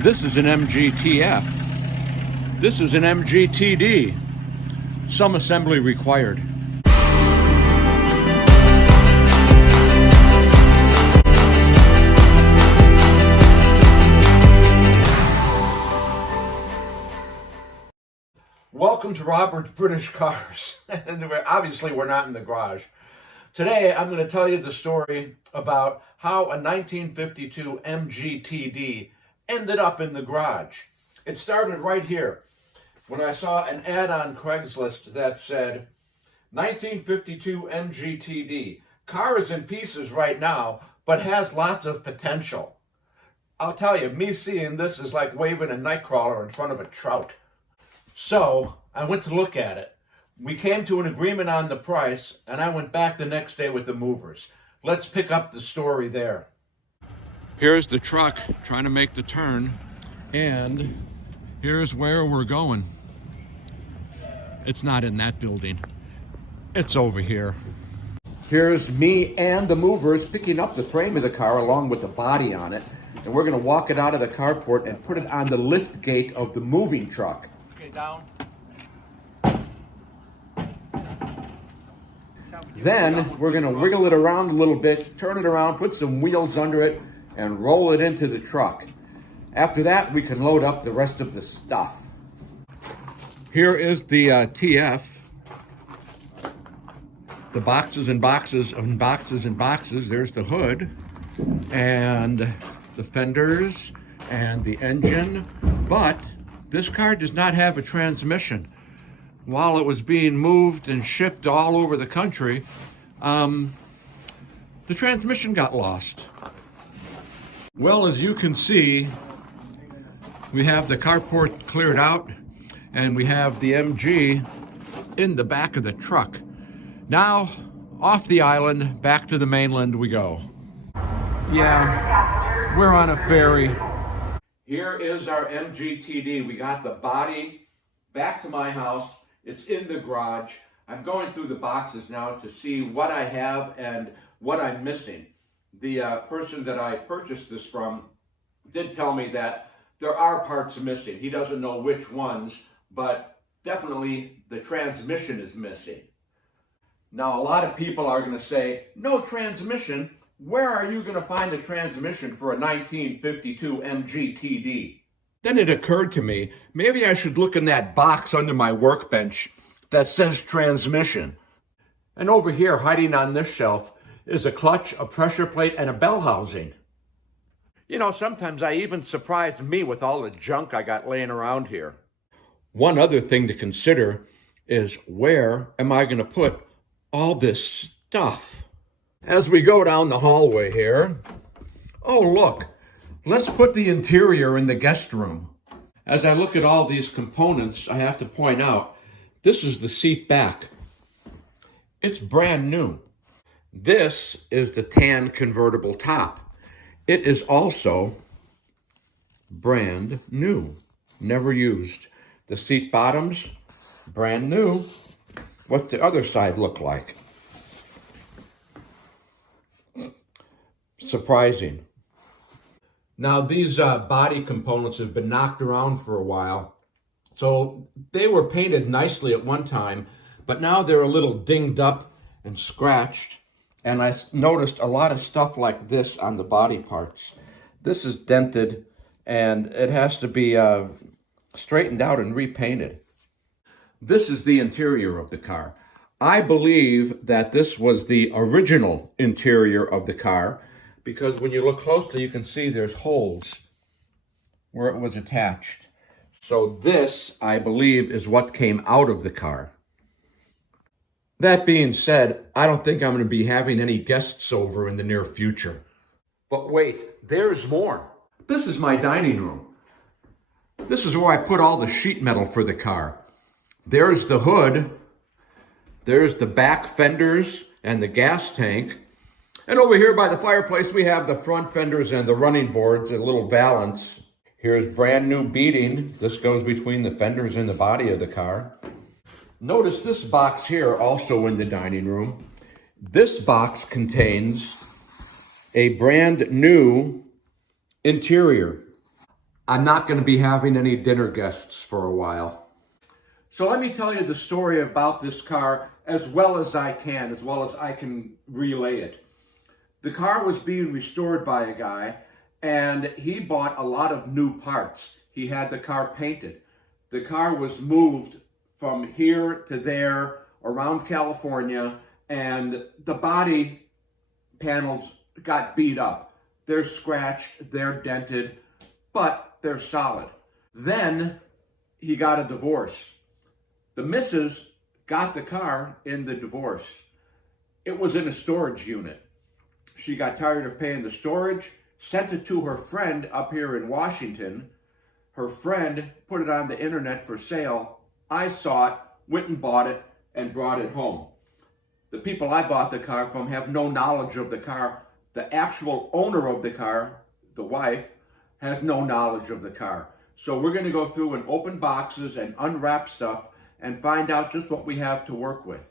This is an MGTF. This is an MGTD. Some assembly required. Welcome to Robert's British Cars. And obviously we're not in the garage. Today I'm going to tell you the story about how a 1952 MGTD ended up in the garage. It started right here when I saw an ad on Craigslist that said 1952 MGTD. Car is in pieces right now, but has lots of potential. I'll tell you, me seeing this is like waving a nightcrawler in front of a trout. So I went to look at it. We came to an agreement on the price, and I went back the next day with the movers. Let's pick up the story there. Here's the truck trying to make the turn, and here's where we're going. It's not in that building. It's over here. Here's me and the movers picking up the frame of the car along with the body on it, and we're going to walk it out of the carport and put it on the lift gate of the moving truck. Okay, down. Then we're going to wiggle it around a little bit, turn it around, put some wheels under it, and roll it into the truck. After that, we can load up the rest of the stuff. Here is the TF. The boxes and boxes and boxes and boxes. There's the hood and the fenders and the engine. But this car does not have a transmission. While it was being moved and shipped all over the country, the transmission got lost. Well, as you can see, we have the carport cleared out and we have the MG in the back of the truck. Now, off the island, back to the mainland we go. Yeah, we're on a ferry. Here is our MGTD. We got the body back to my house. It's in the garage. I'm going through the boxes now to see what I have and what I'm missing. The person that I purchased this from did tell me that there are parts missing. He doesn't know which ones, but definitely the transmission is missing. Now, a lot of people are going to say, no transmission. Where are you going to find the transmission for a 1952 MGTD? Then it occurred to me, maybe I should look in that box under my workbench that says transmission. And over here, hiding on this shelf, is a clutch, a pressure plate, and a bell housing. You know, sometimes I even surprise me with all the junk I got laying around here. One other thing to consider is, where am I going to put all this stuff? As we go down the hallway here, oh look, let's put the interior in the guest room. As I look at all these components, I have to point out, this is the seat back. It's brand new. This is the tan convertible top. It is also brand new, never used. The seat bottoms, brand new. What's the other side look like? Surprising. Now, these body components have been knocked around for a while. So they were painted nicely at one time, but now they're a little dinged up and scratched. And I noticed a lot of stuff like this on the body parts. This is dented and it has to be straightened out and repainted. This is the interior of the car. I believe that this was the original interior of the car, because when you look closely, you can see there's holes where it was attached. So this, I believe, is what came out of the car. That being said, I don't think I'm going to be having any guests over in the near future. But wait, there's more. This is my dining room. This is where I put all the sheet metal for the car. There's the hood. There's the back fenders and the gas tank. And over here by the fireplace, we have the front fenders and the running boards, a little valance. Here's brand new beading. This goes between the fenders and the body of the car. Notice this box here, also in the dining room. This box contains a brand new interior. I'm not going to be having any dinner guests for a while. So let me tell you the story about this car as well as I can relay it. The car was being restored by a guy, and he bought a lot of new parts. He had the car painted. The car was moved from here to there around California, and the body panels got beat up. They're scratched, they're dented, but they're solid. Then he got a divorce. The missus got the car in the divorce. It was in a storage unit. She got tired of paying the storage, sent it to her friend up here in Washington. Her friend put it on the internet for sale. I saw it, went and bought it, and brought it home. The people I bought the car from have no knowledge of the car. The actual owner of the car, the wife, has no knowledge of the car. So we're going to go through and open boxes and unwrap stuff and find out just what we have to work with.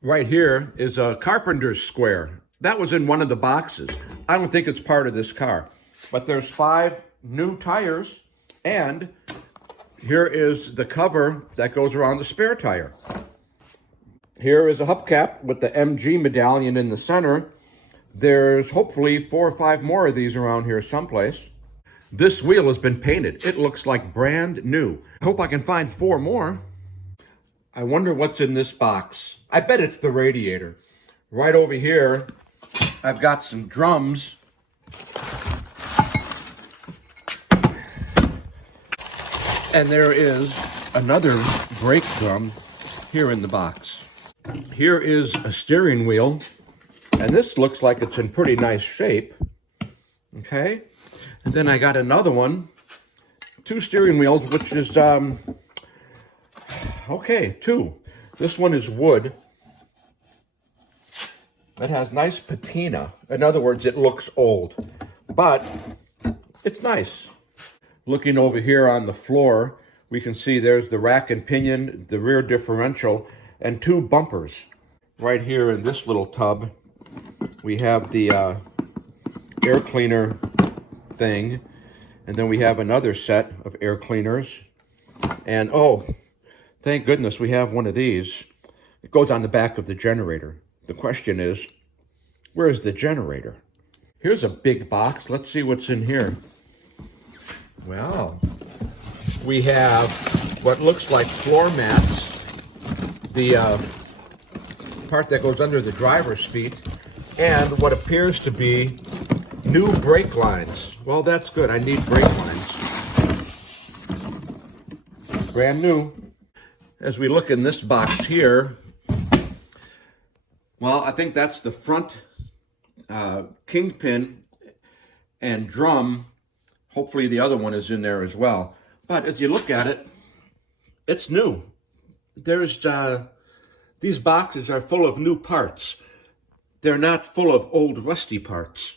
Right here is a carpenter's square. That was in one of the boxes. I don't think it's part of this car. But there's 5 new tires, and here is the cover that goes around the spare tire. Here is a hubcap with the MG medallion in the center. There's hopefully 4 or 5 more of these around here someplace. This wheel has been painted. It looks like brand new. I hope I can find 4 more. I wonder what's in this box. I bet it's the radiator. Right over here, I've got some drums. And there is another brake drum here in the box. Here is a steering wheel, and this looks like it's in pretty nice shape. Okay, and then I got another one, 2 steering wheels, which is, okay, 2. This one is wood. It has nice patina. In other words, it looks old, but it's nice. Looking over here on the floor, we can see there's the rack and pinion, the rear differential, and 2 bumpers. Right here in this little tub, we have the air cleaner thing, and then we have another set of air cleaners. And oh, thank goodness we have one of these. It goes on the back of the generator. The question is, where is the generator? Here's a big box. Let's see what's in here. Well, we have what looks like floor mats, the part that goes under the driver's feet, and what appears to be new brake lines. Well, that's good. I need brake lines. Brand new. As we look in this box here, well, I think that's the front kingpin and drum. Hopefully the other one is in there as well. But as you look at it, it's new. There's these boxes are full of new parts. They're not full of old rusty parts.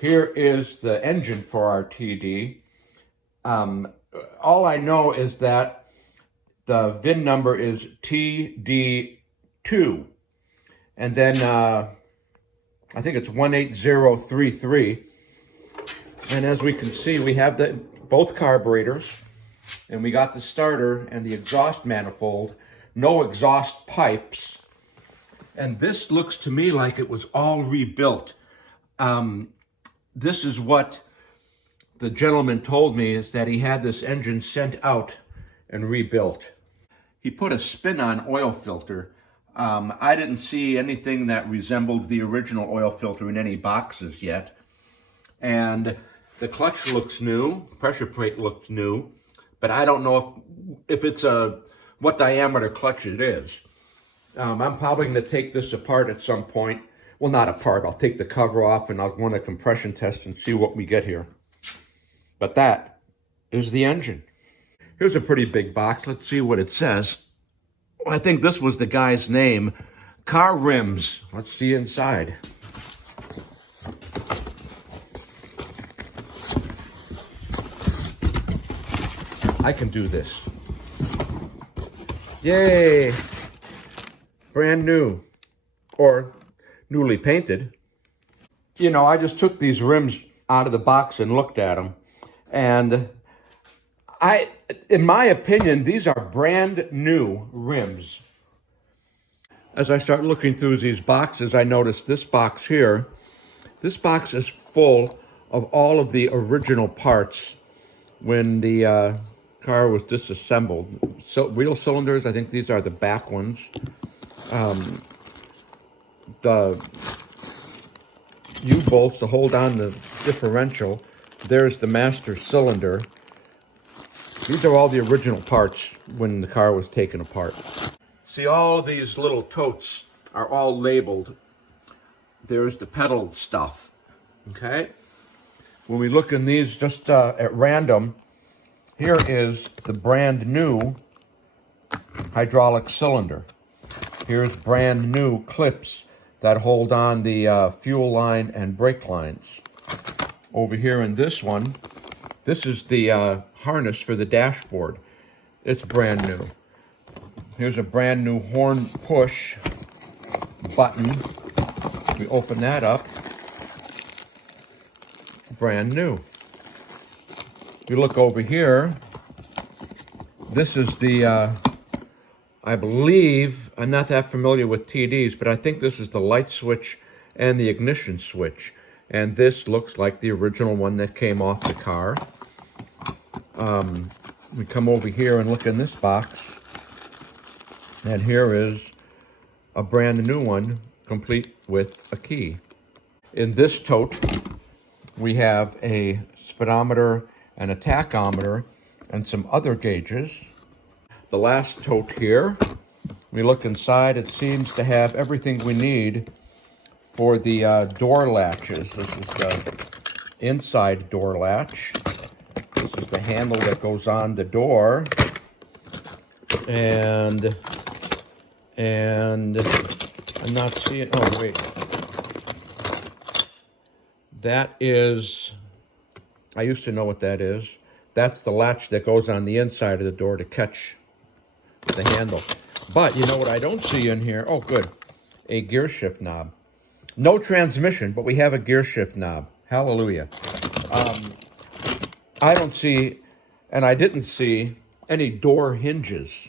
Here is the engine for our TD. All I know is that the VIN number is TD2. And then I think it's 18033. And as we can see, we have both carburetors, and we got the starter and the exhaust manifold, no exhaust pipes. And this looks to me like it was all rebuilt. This is what the gentleman told me, is that he had this engine sent out and rebuilt. He put a spin-on oil filter. I didn't see anything that resembled the original oil filter in any boxes yet. And the clutch looks new, pressure plate looks new, but I don't know if it's what diameter clutch it is. I'm probably going to take this apart at some point. Well, not apart. I'll take the cover off and I'll run a compression test and see what we get here. But that is the engine. Here's a pretty big box. Let's see what it says. Well, I think this was the guy's name. Car rims. Let's see inside. I can do this. Yay! Brand new. Or newly painted. You know, I just took these rims out of the box and looked at them. And In my opinion, these are brand new rims. As I start looking through these boxes, I notice this box here. This box is full of all of the original parts when the car was disassembled. So wheel cylinders, I think these are the back ones. The U-bolts to hold on the differential. There's the master cylinder. These are all the original parts when the car was taken apart. See, all of these little totes are all labeled. There's the pedal stuff, okay? When we look in these just at random, here is the brand new hydraulic cylinder. Here's brand new clips that hold on the fuel line and brake lines. Over here in this one, this is the harness for the dashboard. It's brand new. Here's a brand new horn push button. We open that up. Brand new. You look over here. This is the, I believe, I'm not that familiar with TDs, but I think this is the light switch and the ignition switch. And this looks like the original one that came off the car. We come over here and look in this box. And here is a brand new one, complete with a key. In this tote, we have a speedometer and a tachometer and some other gauges. The last tote here, we look inside, it seems to have everything we need for the door latches. This is the inside door latch. This is the handle that goes on the door. And I'm not seeing, oh wait. That is, I used to know what that is. That's the latch that goes on the inside of the door to catch the handle. But you know what I don't see in here? Oh good, a gear shift knob. No transmission, but we have a gear shift knob. Hallelujah. I don't see, and I didn't see, any door hinges.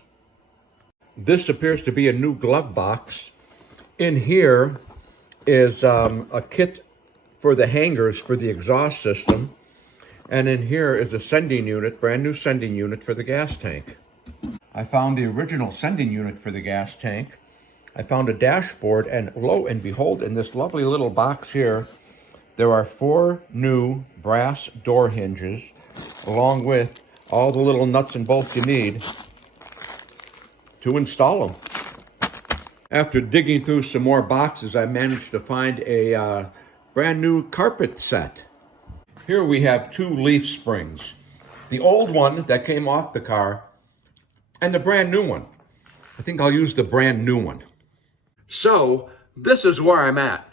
This appears to be a new glove box. In here is a kit for the hangers for the exhaust system. And in here is a sending unit, brand new sending unit for the gas tank. I found the original sending unit for the gas tank. I found a dashboard, and lo and behold, in this lovely little box here, there are 4 new brass door hinges, along with all the little nuts and bolts you need to install them. After digging through some more boxes, I managed to find a brand new carpet set. Here we have 2 leaf springs. The old one that came off the car, and the brand new one. I think I'll use the brand new one. So, this is where I'm at.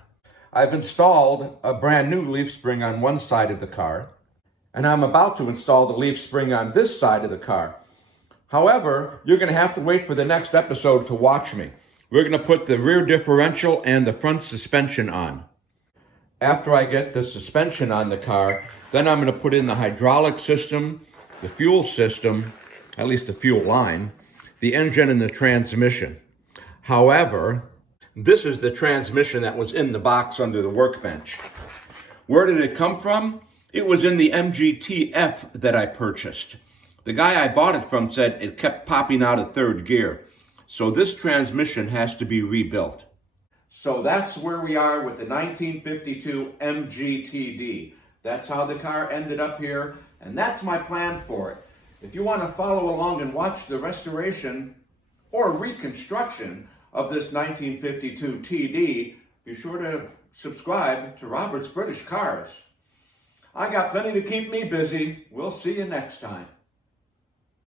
I've installed a brand new leaf spring on one side of the car, and I'm about to install the leaf spring on this side of the car. However, you're going to have to wait for the next episode to watch me. We're going to put the rear differential and the front suspension on. After I get the suspension on the car, then I'm going to put in the hydraulic system, the fuel system, at least the fuel line, the engine and the transmission. However, this is the transmission that was in the box under the workbench. Where did it come from? It was in the MGTF that I purchased. The guy I bought it from said it kept popping out of 3rd gear. So this transmission has to be rebuilt. So that's where we are with the 1952 MGTD. That's how the car ended up here, and that's my plan for it. If you want to follow along and watch the restoration or reconstruction of this 1952 TD, be sure to subscribe to Robert's British Cars. I got plenty to keep me busy. We'll see you next time.